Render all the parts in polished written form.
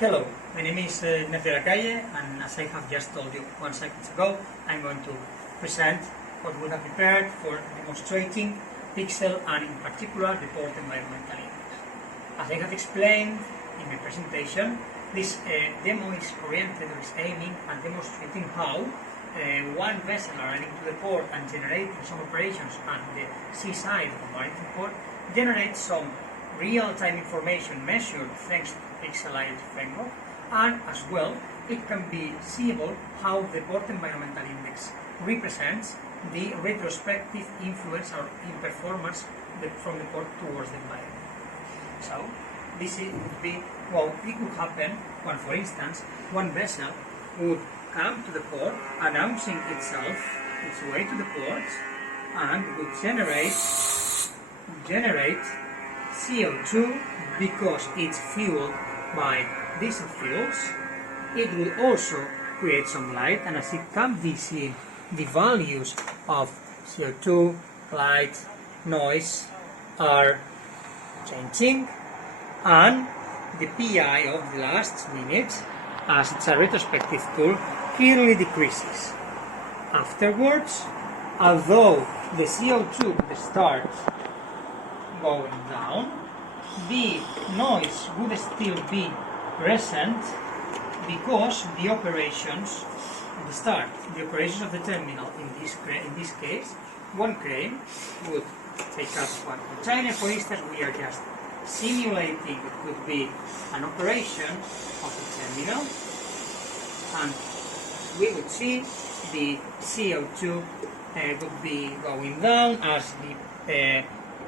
Hello, my name is Ignacio Lacalle, and as I have just told you 1 second ago, I'm going to present what we have prepared for demonstrating Pixel and in particular the port environmental index. As I have explained in my presentation, this demo is oriented or is aiming at demonstrating how one vessel arriving to the port and generating some operations at the seaside of the maritime port generates some real-time information measured thanks to Pixel IoT framework, and as well it can be seeable how the port environmental index represents the retrospective influence or in performance from the port towards the environment. So this would be what it could happen when, for instance, one vessel would come to the port announcing itself, its way to the port, and would generate CO2 because it's fueled by diesel fuels. It will also create some light, and as it can be seen, the values of CO2, light, noise are changing, and the PI of the last minute, as it's a retrospective tool, clearly decreases. Afterwards, although the CO2 would start going down, the noise would still be present because the operations the operations of the terminal in this case, one crane would take up one container. For instance, we are just simulating it could be an operation of the terminal, and we would see the CO2 would be going down as the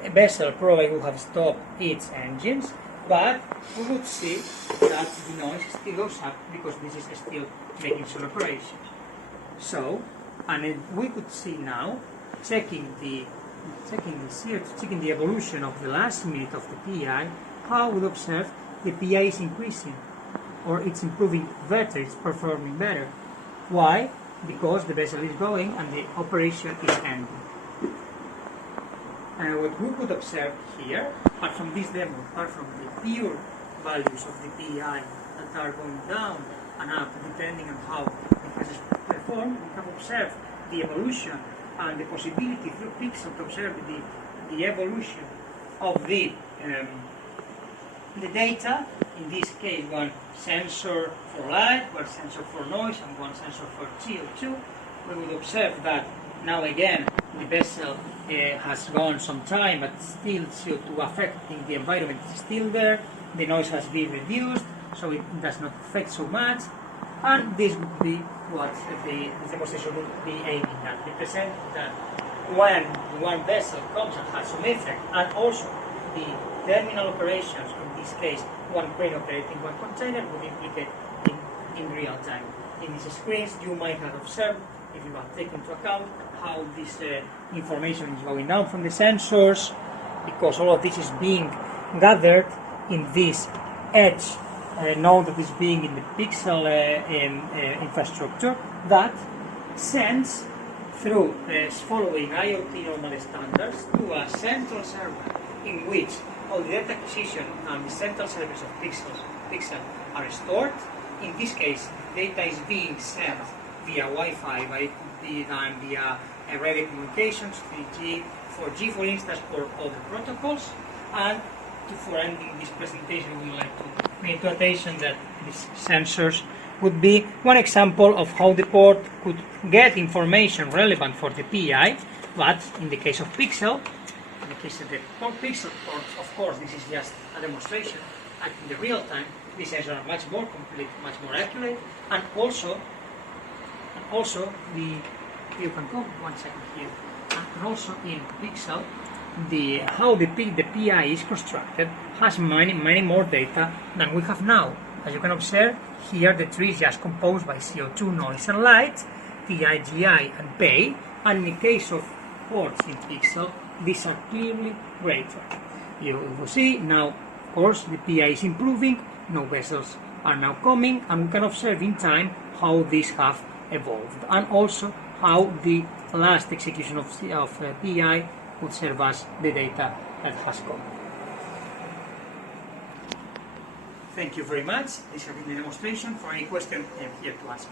vessel probably would have stopped its engines, but we would see that the noise still goes up because this is still making some operations. So, and we could see now, checking the evolution of the last minute of the PI, how we observe the PI is increasing, or it's improving better, it's performing better. Why? Because the vessel is going and the operation is ending. And what we could observe here, apart from this demo, apart from the pure values of the PI that are going down and up depending on how the vessel perform, we have observed the evolution and the possibility through Pixel to observe the evolution of the data. In this case, one sensor for light, one sensor for noise, and one sensor for CO2. We would observe that now again the vessel has gone some time, but still CO2 affecting the environment is still there. The noise has been reduced, so it does not affect so much. And this would be what the demonstration would be aiming at, represent that when one vessel comes and has some effect, and also the terminal operations, in this case one crane operating one container, would implicate in real time. In these screens you might have observed, if you have taken into account, how this information is going down from the sensors, because all of this is being gathered in this edge node that is being in the Pixel infrastructure that sends through following IoT normal standards to a central server in which all the data acquisition and the central servers of Pixel are stored. In this case, data is being sent via Wi-Fi, but it could be done via radio communications, 3G, 4G for instance, or other protocols. And for ending this presentation, we would like to bring to attention that these sensors would be one example of how the port could get information relevant for the PI, but in the case of Pixel, in the case of the port Pixel port, of course, this is just a demonstration, and in the real time, these sensors are much more complete, much more accurate, and also you can go 1 second here, and also in Pixel, how the PI is constructed has many more data than we have now. As you can observe, here the tree is just composed by CO2, noise and light, TIGI and pay, and in the case of ports in Pixel, these are clearly greater. You will see now, of course, the PI is improving, no vessels are now coming, and we can observe in time how these have evolved, and also how the last execution of PI would serve as the data that has come. Thank you very much. This has been the demonstration. For any question, I'm here to answer.